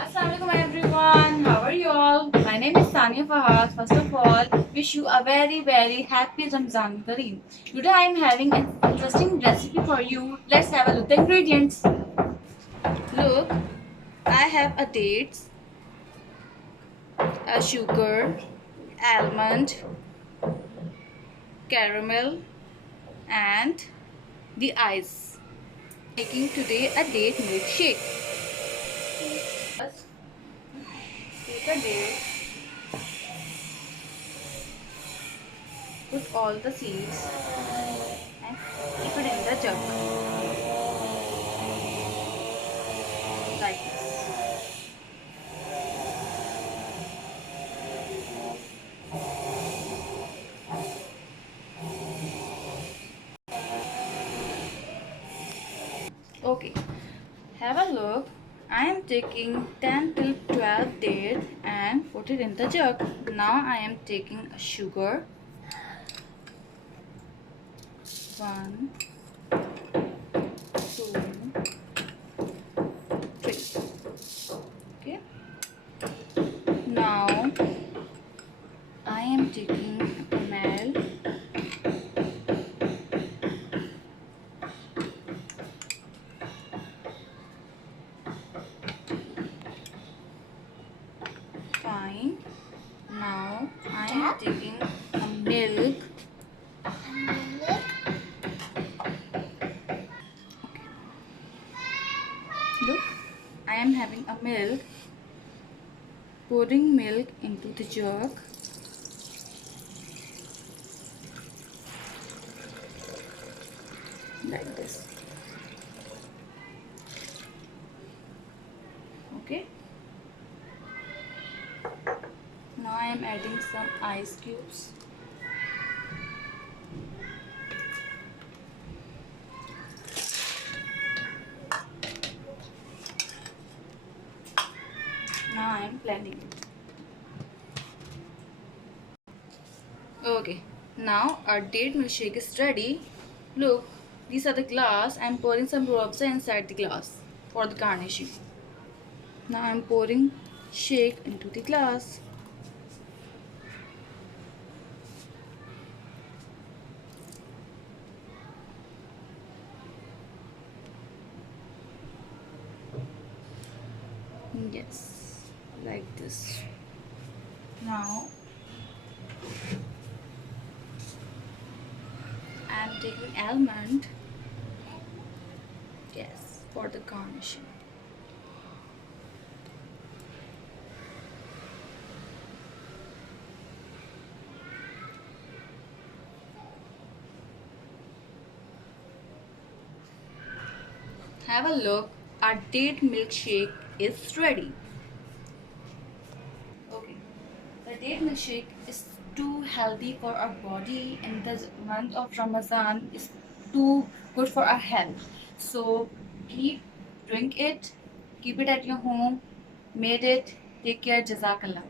Assalamualaikum everyone. How are you all? My name is Sania Fahad. First of all, wish you a very happy Ramadan Kareem. Today I am having an interesting recipe for you. Let's have a look at the ingredients. Look, I have a dates, a sugar, almond, caramel, and the ice. Making today a date milkshake. First, take a date. Put all the seeds and keep it in the jug like this. Okay, have a look. I am taking 10 till 12 dates and put it in the jug. Now I am taking a sugar. 1, 2, 3. Okay. Now I am taking milk. Fine. Now I am taking a milk. Look, I am having a milk. Pouring milk into the jug. Like this. Okay. Now I am adding some ice cubes. Now I am blending it. Okay, now our date milkshake is ready. Look, these are the glass. I am pouring some ruafza inside the glass for the garnishing. Now I am pouring shake into the glass. Yes, like this. Now I am taking almond. Yes, for the garnishing. Have a look, our date milkshake is ready. Okay, the date milkshake is too healthy for our body, and the month of Ramadan is too good for our health. So drink it, keep it at your home, made it. Take care, Jazakallah.